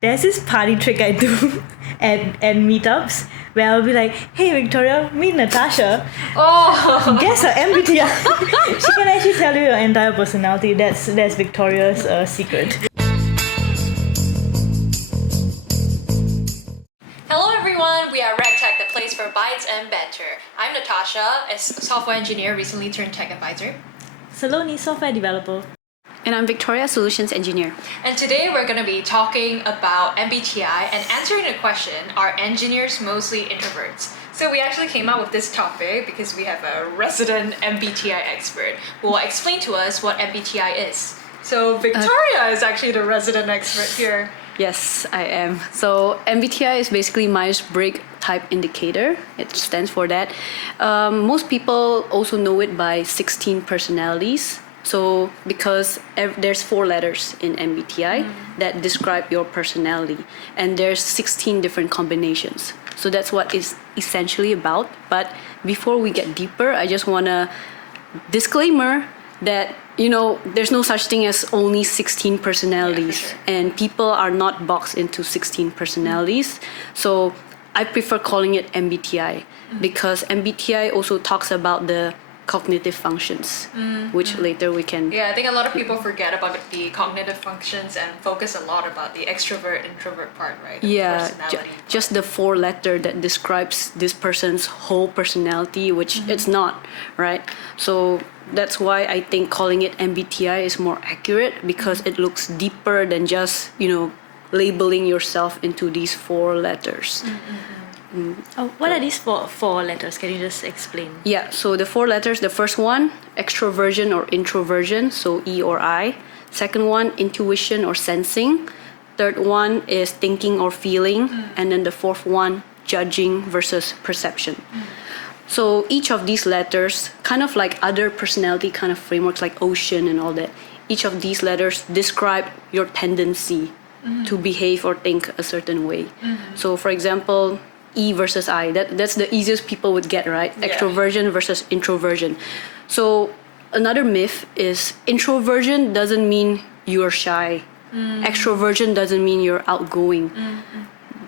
There's this party trick I do at meetups where I'll be like, hey Victoria, meet Natasha. Oh, Guess her MBTI. She can actually tell you your entire personality. That's Victoria's secret. hello everyone. We are RegTech, the place for bites and banter. I'm Natasha, a software engineer, recently turned tech advisor. Saloni, software developer. And I'm Victoria, Solutions Engineer. And today we're going to be talking about MBTI and answering the question, are engineers mostly introverts? So we actually came up with this topic because we have a resident MBTI expert who will explain to us what MBTI is. So Victoria is actually the resident expert here. Yes, I am. So MBTI is basically Myers-Briggs Type Indicator. It stands for that. Most people also know it by 16 personalities. So because there's 4 letters in MBTI that describe your personality, and there's 16 different combinations. So that's what it's essentially about. But before we get deeper, I just want to disclaimer that there's no such thing as only 16 personalities, sure. and people are not boxed into 16 personalities. So I prefer calling it MBTI because MBTI also talks about the cognitive functions, which later we can. Yeah, I think a lot of people forget about the cognitive functions and focus a lot about the extrovert introvert part, right? The personality Just the 4 letter that describes this person's whole personality, which it's not, right? So that's why I think calling it MBTI is more accurate because it looks deeper than just labeling yourself into these 4 letters. Oh, what are these four letters? Can you just explain? Yeah, so the 4 letters, the first one, extroversion or introversion, so E or I. Second one, intuition or sensing. Third one is thinking or feeling. And then the 4th one, judging versus perception. So each of these letters, kind of like other personality kind of frameworks like ocean and all that, each of these letters describe your tendency to behave or think a certain way. So for example, E versus I, that's the easiest people would get, right? Yeah. Extroversion versus introversion. So another myth is introversion doesn't mean you're shy. Extroversion doesn't mean you're outgoing.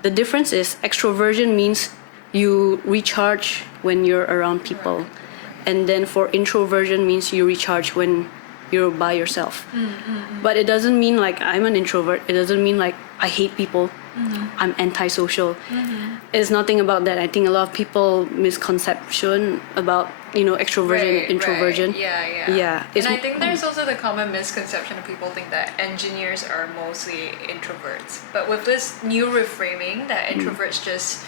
The difference is extroversion means you recharge when you're around people. And then for introversion means you recharge when you're by yourself. But it doesn't mean like I'm an introvert. It doesn't mean like I hate people. I'm antisocial. It's nothing about that. I think a lot of people misconception about extroversion and introversion. Right. Yeah. And I think there's also the common misconception of people think that engineers are mostly introverts. But with this new reframing that introverts just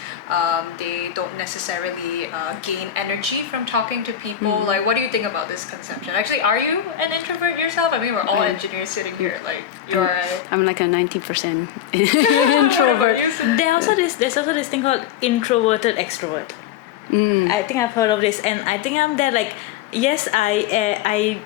they don't necessarily gain energy from talking to people. Like, what do you think about this conception? Actually, are you an introvert yourself? I mean, we're all engineers sitting here. Like, you're I'm like a 90% introvert. There's also this thing called introverted extrovert. I think I've heard of this, and I think I'm there. Like, yes, I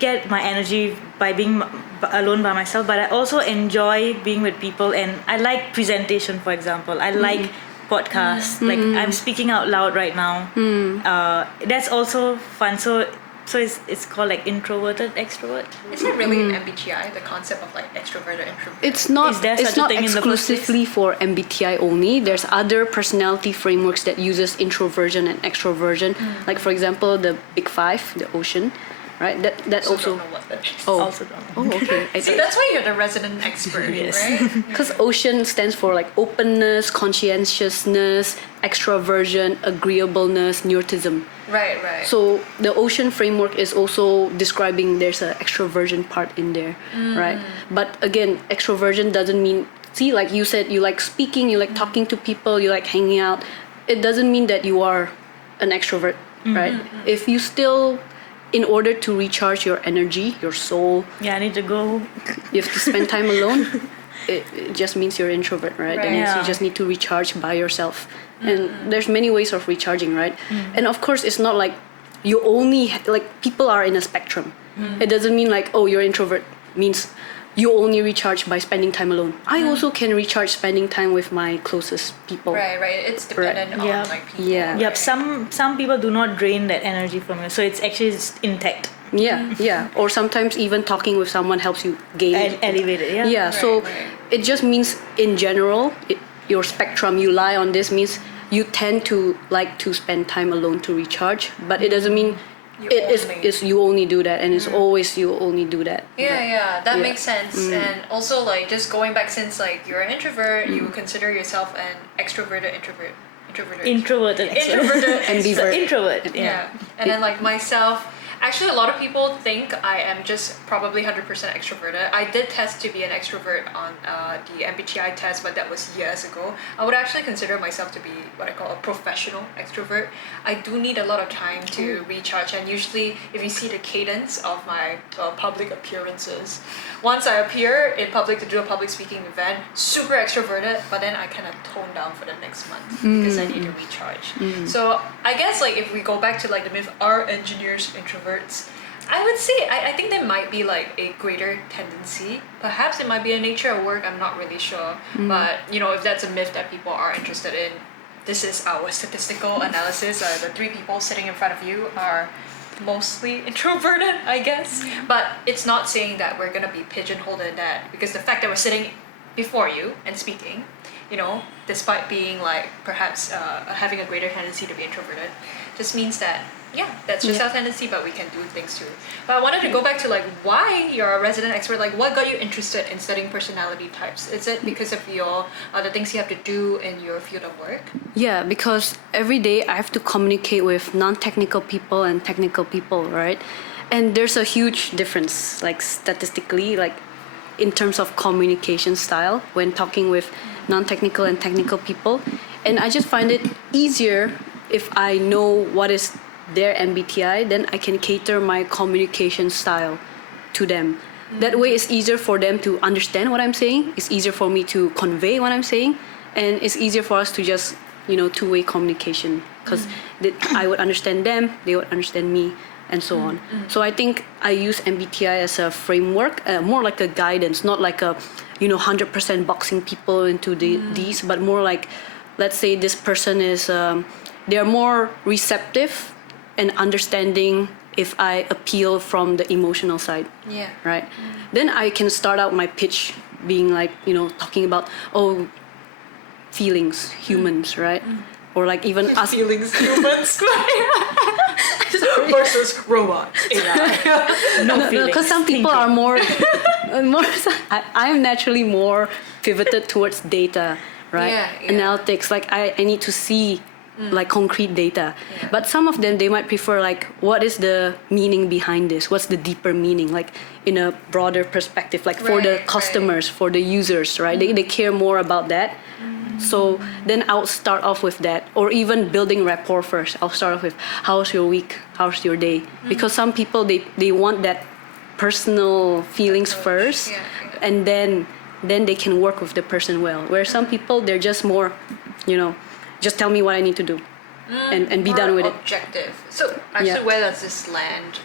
get my energy by being alone by myself, but I also enjoy being with people, and I like presentation, for example. I like podcasts. Like, I'm speaking out loud right now. That's also fun. So it's called like introverted extrovert. Is it really an MBTI, the concept of like extroverted introvert? It's not. Is there such It's a not thing in the first exclusively for MBTI only. There's other personality frameworks that uses introversion and extroversion. Like for example, the Big 5, the ocean, right? That also. Don't know what that is. Oh. Also don't know. Oh, okay. See, that's why you're the resident expert, Yes. right? Because ocean stands for like openness, conscientiousness, extroversion, agreeableness, neuroticism. Right. So the ocean framework is also describing there's an extroversion part in there, right? But again, extroversion doesn't mean, like you said, you like speaking, you like talking to people, you like hanging out. It doesn't mean that you are an extrovert, right? If you still, in order to recharge your energy, your soul, Yeah, I need to go. you have to spend time alone. It just means you're introvert, right? That means Yeah. you just need to recharge by yourself. And there's many ways of recharging, right? And of course, it's not like you only, like people are in a spectrum. It doesn't mean like, oh, you're introvert means you only recharge by spending time alone. I also can recharge spending time with my closest people. Right. It's dependent on Yeah. like people. Yeah. Yep, some people do not drain that energy from you, so it's actually just intact. Yeah. Or sometimes even talking with someone helps you gain Elevated, yeah. Yeah, so right. it just means in general, your spectrum you lie on this means you tend to like to spend time alone to recharge, but it doesn't mean you only do that, and it's always you only do that. That makes sense. And also, like, just going back, since like you're an introvert, you consider yourself an extroverted introvert. Introverted Ambivert. introvert. Yeah. And then like myself, actually a lot of people think I am just probably 100% extroverted. I did test to be an extrovert on the MBTI test, but that was years ago. I would actually consider myself to be what I call a professional extrovert. I do need a lot of time to recharge, and usually if you see the cadence of my public appearances, once I appear in public to do a public speaking event, super extroverted, but then I kind of tone down for the next month because I need to recharge. So I guess like if we go back to like the myth, are engineers introverts? I would say I think there might be like a greater tendency. Perhaps it might be a nature of work, I'm not really sure. But you know, if that's a myth that people are interested in, this is our statistical analysis. The 3 people sitting in front of you are mostly introverted, I guess. But it's not saying that we're gonna be pigeonholed in that, because the fact that we're sitting before you and speaking, you know, despite being like perhaps having a greater tendency to be introverted, just means that that's just our tendency, but we can do things too. But I wanted to go back to like why you're a resident expert. Like, what got you interested in studying personality types? Is it because of your the things you have to do in your field of work? Yeah, because every day I have to communicate with non-technical people and technical people, right? And there's a huge difference, like statistically, like in terms of communication style when talking with non-technical and technical people. And I just find it easier if I know what is their MBTI, then I can cater my communication style to them. That way it's easier for them to understand what I'm saying, it's easier for me to convey what I'm saying, and it's easier for us to just, you know, two-way communication, because I would understand them, they would understand me, and so on. So I think I use MBTI as a framework, more like a guidance, not like a, you know, 100% boxing people into these, but more like, let's say this person is, they're more receptive and understanding if I appeal from the emotional side. Yeah. Right? Then I can start out my pitch being like, you know, talking about, feelings, humans, right? Or like even us. Feelings, humans. Versus robots. No feelings. Because some people are more, I am naturally more pivoted towards data, right? Yeah. Analytics, like I need to see like concrete data. But some of them, they might prefer like, what is the meaning behind this? What's the deeper meaning? Like in a broader perspective, like for the customers, for the users, right? They care more about that. So then I'll start off with that, or even building rapport first. I'll start off with, how's your week? How's your day? Because some people, they want that personal feelings first, and then they can work with the person well. Where some people, they're just more, you know, just tell me what I need to do and be done with it. Objective. So actually, where does this land?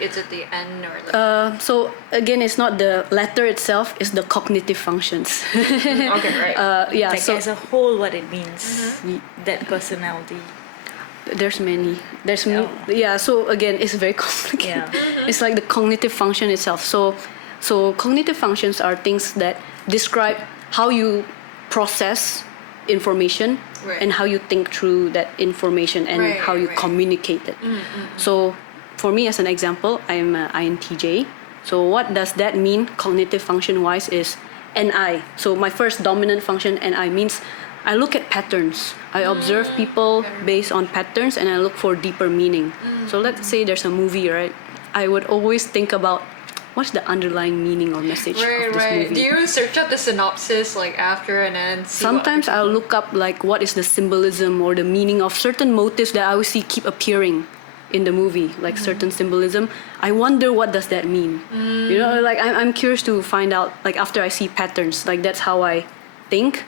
Is it the N or the? So again, it's not the letter itself; it's the cognitive functions. Okay, right. Like So as a whole, what it means, that personality. there's many. So again, it's very complicated. Yeah. It's like the cognitive function itself. So cognitive functions are things that describe how you process information and how you think through that information and how you communicate it. So for me, as an example, I am an INTJ. So what does that mean cognitive function wise is NI. So my first dominant function, NI, means I look at patterns. I observe people based on patterns and I look for deeper meaning. So let's say there's a movie, right? I would always think about, what's the underlying meaning or message of this movie? Do you search up the synopsis like after and then see Sometimes I'll look up like what is the symbolism or the meaning of certain motifs that I always see keep appearing in the movie, like certain symbolism. I wonder what does that mean? You know, like I'm curious to find out, like after I see patterns, like that's how I think.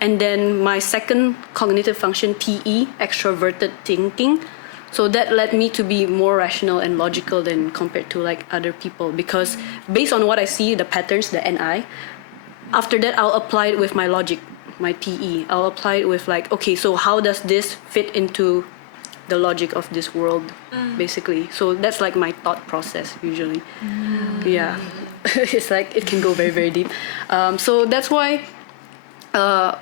And then my second cognitive function, TE, extroverted thinking. So that led me to be more rational and logical than compared to like other people, because based on what I see, the patterns, the NI, after that I'll apply it with my logic, my TE. I'll apply it with like, okay, so how does this fit into the logic of this world, basically. So that's like my thought process usually. Yeah. It's like it can go very, very deep. So that's why,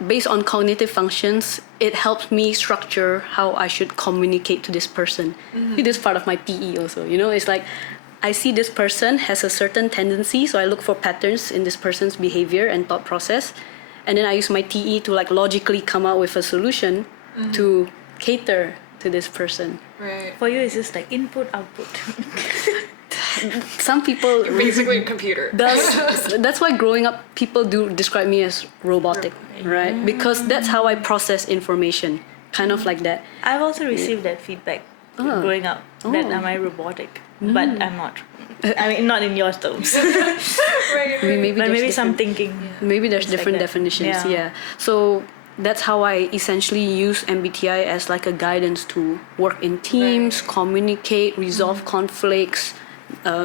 based on cognitive functions, it helps me structure how I should communicate to this person. It is part of my PE also. It's like I see this person has a certain tendency, so I look for patterns in this person's behavior and thought process, and then I use my TE to like logically come up with a solution to cater to this person. Right. For you, it's just like input output. Some people Basically a computer. that's why growing up people do describe me as robotic, right? Because that's how I process information, kind of like that. I've also received that feedback growing up. That am I robotic? But I'm not. I mean, not in your terms. Right. Maybe But there's maybe some different- thinking. maybe there's It's like different that. definitions. Yeah. Yeah. So that's how I essentially use MBTI as like a guidance to work in teams, communicate, resolve conflicts,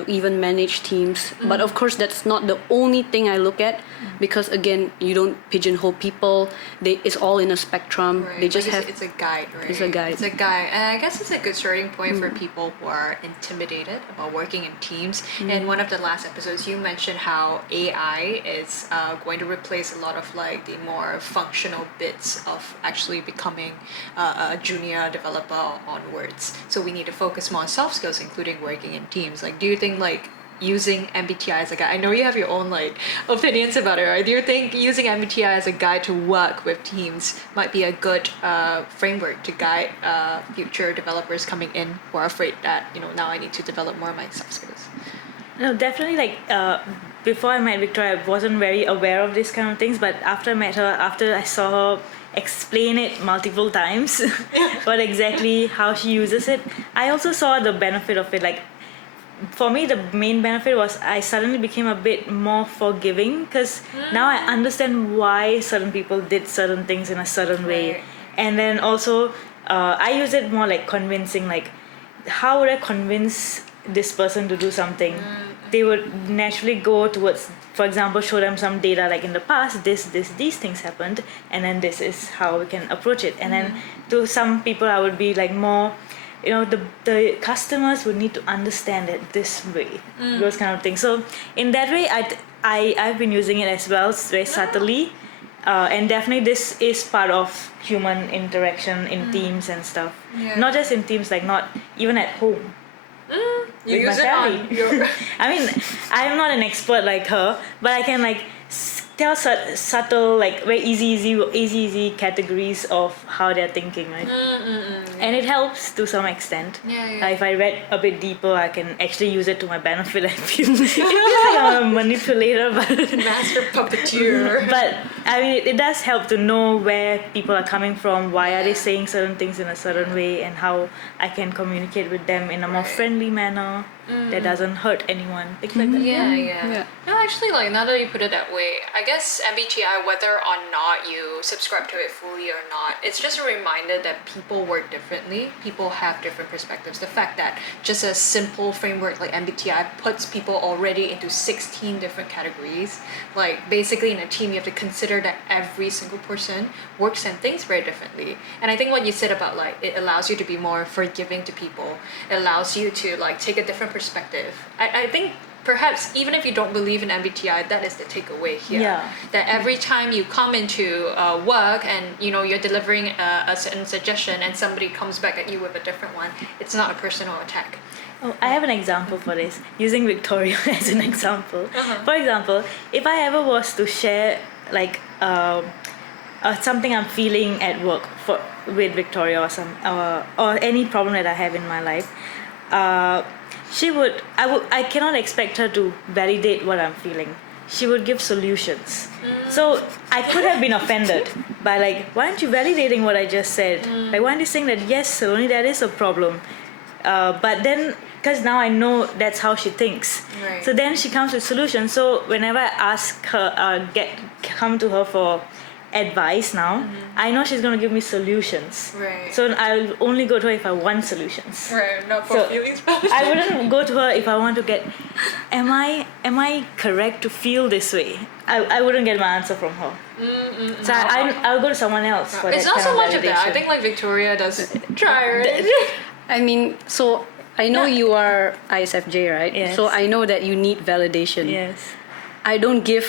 even manage teams. But of course, that's not the only thing I look at, because again, you don't pigeonhole people. It's all in a spectrum. Right. They just Like have. it's a guide, right? It's a guide. It's a guide, and I guess it's a good starting point for people who are intimidated about working in teams. In one of the last episodes, you mentioned how AI is going to replace a lot of like the more functional bits of actually becoming a junior developer onwards. So we need to focus more on soft skills, including working in teams. Like, do you think like using MBTI as a guide? I know you have your own like opinions about it, right? Do you think using MBTI as a guide to work with teams might be a good framework to guide future developers coming in who are afraid that now I need to develop more of my soft skills? No, definitely. Like before I met Victoria, I wasn't very aware of these kind of things. But after I met her, after I saw her explain it multiple times, what exactly how she uses it, I also saw the benefit of it. Like for me, the main benefit was I suddenly became a bit more forgiving, because now I understand why certain people did certain things in a certain way. Right. And then also I use it more like convincing, like how would I convince this person to do something? They would naturally go towards, for example, show them some data like in the past these things happened, and then this is how we can approach it. And then to some people I would be like more, the customers would need to understand it this way, those kind of things. So in that way, I've been using it as well, very subtly, and definitely this is part of human interaction in teams and stuff. Yeah. Not just in teams, like not even at home. You With my use it family. on your I mean, I'm not an expert like her, but I can like tell subtle, like very easy categories of how they're thinking, right? And it helps to some extent. Yeah. If I read a bit deeper, I can actually use it to my benefit. I feel it feels like I'm a manipulator, but master puppeteer. but I mean, it does help to know where people are coming from, why are they saying certain things in a certain way, and how I can communicate with them in a more friendly manner that doesn't hurt anyone. Things like that. Yeah. No, actually, like now that you put it that way, I guess MBTI, whether or not you subscribe to it fully or not, it's just a reminder that people work differently. People have different perspectives. The fact that just a simple framework like MBTI puts people already into 16 different categories. Like basically in a team, you have to consider that every single person works and thinks very differently. And I think what you said about like it allows you to be more forgiving to people. It allows you to like take a different perspective. I think perhaps even if you don't believe in MBTI, that is the takeaway here. Yeah. That every time you come into work and you're delivering a certain suggestion and somebody comes back at you with a different one, it's not a personal attack. Oh, I have an example for this, using Victoria as an example. For example, if I ever was to share like something I'm feeling at work with Victoria or any problem that I have in my life, I cannot expect her to validate what I'm feeling. She would give solutions. So I could have been offended by like, why aren't you validating what I just said? Like, why aren't you saying that, yes, Saloni, that is a problem? But then, because now I know that's how she thinks. Right. So then she comes with solutions. So whenever I ask her, come to her for advice now, I know she's going to give me solutions. Right. So I'll only go to her if I want solutions. Right, not for So feelings. I wouldn't go to her if I want to get, am I correct to feel this way? I wouldn't get my answer from her. So I'll go to someone else for It's that not kind so of much of that. I validation. think like Victoria does try, right? I mean, so I know you are ISFJ, right? Yes. So I know that you need validation. Yes. I don't give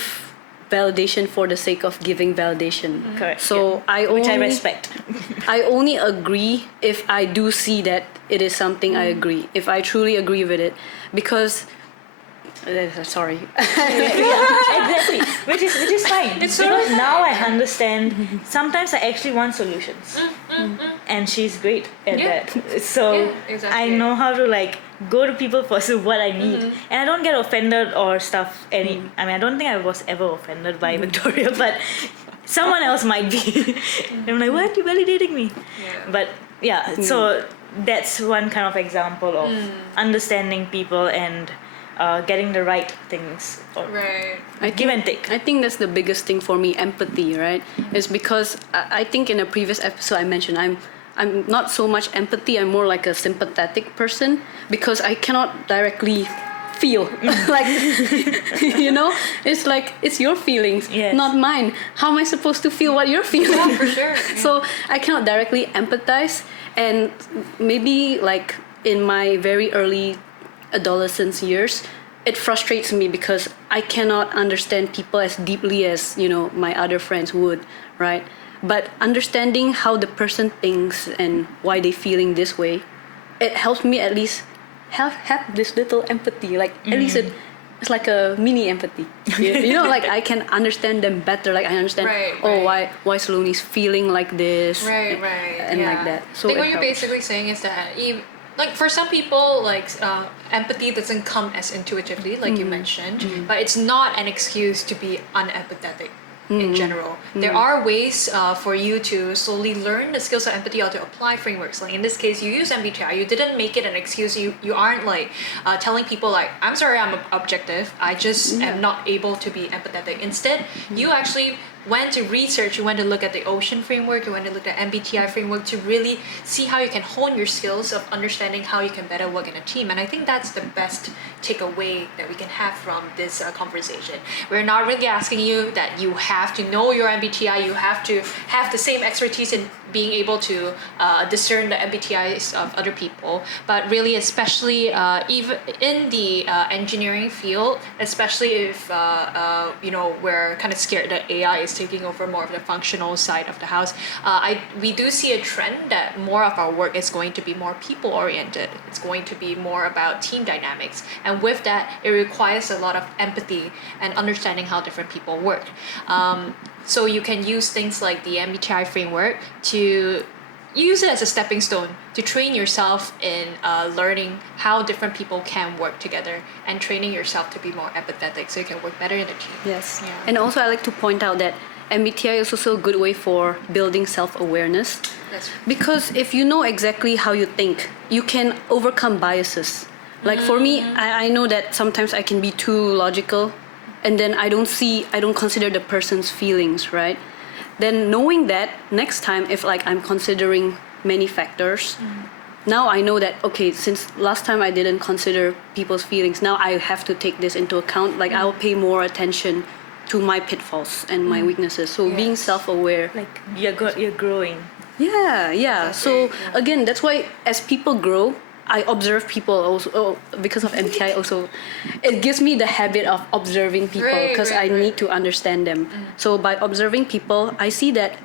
validation for the sake of giving validation. Correct. So Which I respect. I only agree if I do see that it is something I agree. If I truly agree with it, because sorry. Exactly. Which is fine. It's because so now I understand. Sometimes I actually want solutions, and she's great at Yeah. that. So Yeah, exactly. I know how to like go to people for what I need, and I don't get offended or stuff. I mean, I don't think I was ever offended by Victoria, but someone else might be. I'm like, why are you validating me? Yeah. But yeah, so that's one kind of example of understanding people and getting the right things. Or Right. give and take. I think that's the biggest thing for me, empathy, right? Is because I think in a previous episode I mentioned I'm not so much empathy, I'm more like a sympathetic person because I cannot directly feel like it's like it's your feelings, Yes. not mine. How am I supposed to feel what you're feeling? Yeah, for sure. So I cannot directly empathize, and maybe like in my very early adolescence years it frustrates me because I cannot understand people as deeply as my other friends would, right? But understanding how the person thinks and why they feeling this way, it helps me at least have this little empathy, like at least it's like a mini empathy. Like I can understand them better, like I understand why Saloni's feeling like this, Right. and yeah. like that. So I think it what you're helps. basically saying is that like for some people, like empathy doesn't come as intuitively, like you mentioned, but it's not an excuse to be unempathetic. In general, there are ways for you to slowly learn the skills of empathy or to apply frameworks. Like in this case, you use MBTI. You didn't make it an excuse. You aren't like telling people like, I'm sorry, I'm objective. I just am not able to be empathetic. Instead, you actually went to research. You went to look at the Ocean framework. You went to look at MBTI framework to really see how you can hone your skills of understanding how you can better work in a team. And I think that's the best takeaway that we can have from this conversation. We're not really asking you that you have to know your MBTI. You have to have the same expertise in being able to discern the MBTIs of other people. But really, especially even in the engineering field, especially if we're kind of scared that AI is taking over more of the functional side of the house, we do see a trend that more of our work is going to be more people oriented. It's going to be more about team dynamics, and with that it requires a lot of empathy and understanding how different people work. So you can use things like the MBTI framework to use it as a stepping stone to train yourself in learning how different people can work together and training yourself to be more empathetic so you can work better in a team. Yes. Yeah. And also I like to point out that MBTI is also a good way for building self-awareness. That's right. Because if you know exactly how you think, you can overcome biases. Like for me, I know that sometimes I can be too logical, and then I don't consider the person's feelings, right? Then knowing that, next time if like I'm considering many factors, now I know that, okay, since last time I didn't consider people's feelings, now I have to take this into account. Like I'll pay more attention to my pitfalls and my weaknesses. So being Yes. self-aware. Like you're growing. Yeah. So again, that's why as people grow, I observe people also because of MBTI. Also, it gives me the habit of observing people because I need to understand them. So by observing people, I see that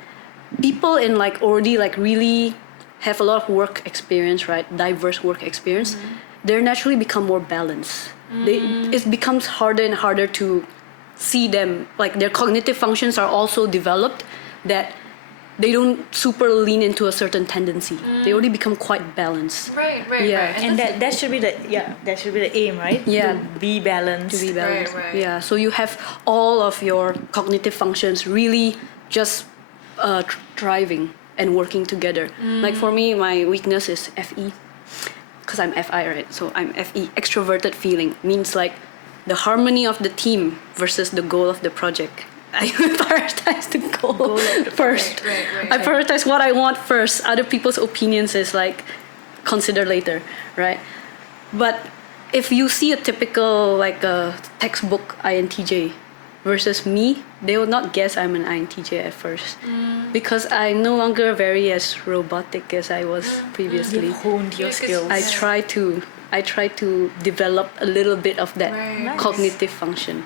people in like already like really have a lot of work experience, right? Diverse work experience. They naturally become more balanced. It becomes harder and harder to see them, like their cognitive functions are also developed, that they don't super lean into a certain tendency. They already become quite balanced. Right. Yeah. And that should be the aim, right? Yeah. To be balanced. To be balanced. Right. Yeah. So you have all of your cognitive functions really just thriving and working together. Like for me, my weakness is FE, because I'm FI, right? So I'm FE, extroverted feeling, means like the harmony of the team versus the goal of the project. I prioritize the goal first. Right. I prioritize what I want first. Other people's opinions is like consider later, right? But if you see a typical like a textbook INTJ, versus me, they will not guess I'm an INTJ at first because I'm no longer very as robotic as I was previously. You've honed your skills. I try to develop a little bit of that Right. cognitive function.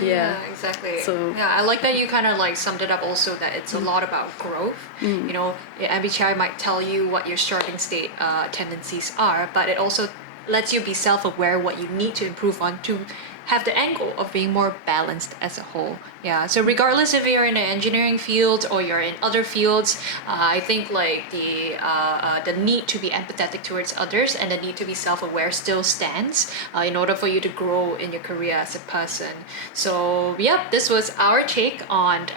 Yeah, exactly. So- yeah, I like that you kind of like summed it up also that it's a lot about growth. You know, MBTI might tell you what your starting state tendencies are, but it also lets you be self-aware what you need to improve on to have the end goal of being more balanced as a whole. Yeah, so regardless if you're in the engineering field or you're in other fields, I think like the need to be empathetic towards others and the need to be self-aware still stands in order for you to grow in your career as a person. So yeah, this was our take on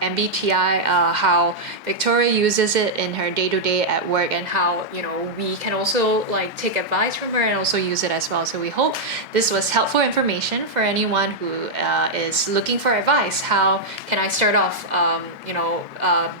MBTI, how Victoria uses it in her day-to-day at work, and how, you know, we can also like take advice from her and also use it as well. So we hope this was helpful information for anyone who is looking for advice. How can I start off,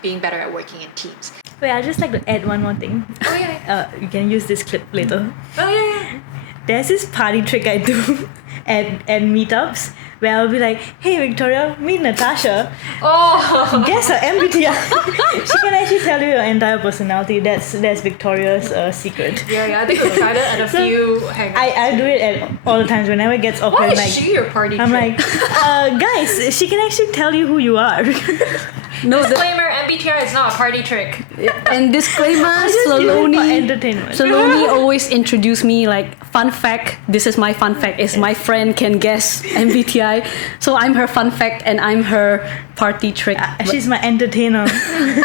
being better at working in teams? Wait, I'd just like to add one more thing. Oh yeah. You can use this clip later. Oh yeah. There's this party trick I do at meetups where I'll be like, hey Victoria, meet Natasha. Oh. Guess her MBTI. She can actually tell you your entire personality. That's Victoria's secret. Yeah. I think we've tried it at a few hangouts. I do it at all the times whenever it gets awkward. Why is like, she your party I'm trick? like, guys, she can actually tell you who you are. No, Disclaimer: MBTI is not a party trick. and disclaimer, Just do it for Saloni. entertainment. Saloni always introduce me like, fun fact, this is my fun fact, is my friend can guess MBTI. So I'm her fun fact and I'm her party trick. She's my entertainer.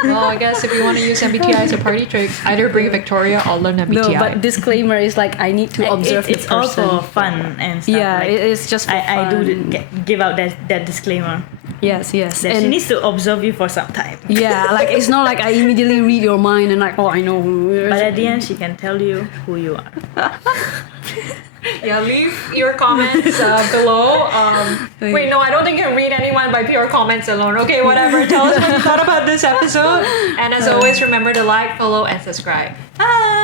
Well, I guess if you want to use MBTI as a party trick, either bring Victoria or learn MBTI. No, but disclaimer is like, I need to observe It's the all person. for fun and stuff. Yeah, like, it's just for I do fun. give out that disclaimer. Yes. That she And needs to observe you for some time. yeah, like it's not like I immediately read your mind and like, oh, I know who. But at the end, she can tell you who you are. Yeah, leave your comments below. Wait, no, I don't think you can read anyone by pure comments alone. Okay, whatever. Tell us what you thought about this episode. And as always, remember to like, follow, and subscribe. Bye!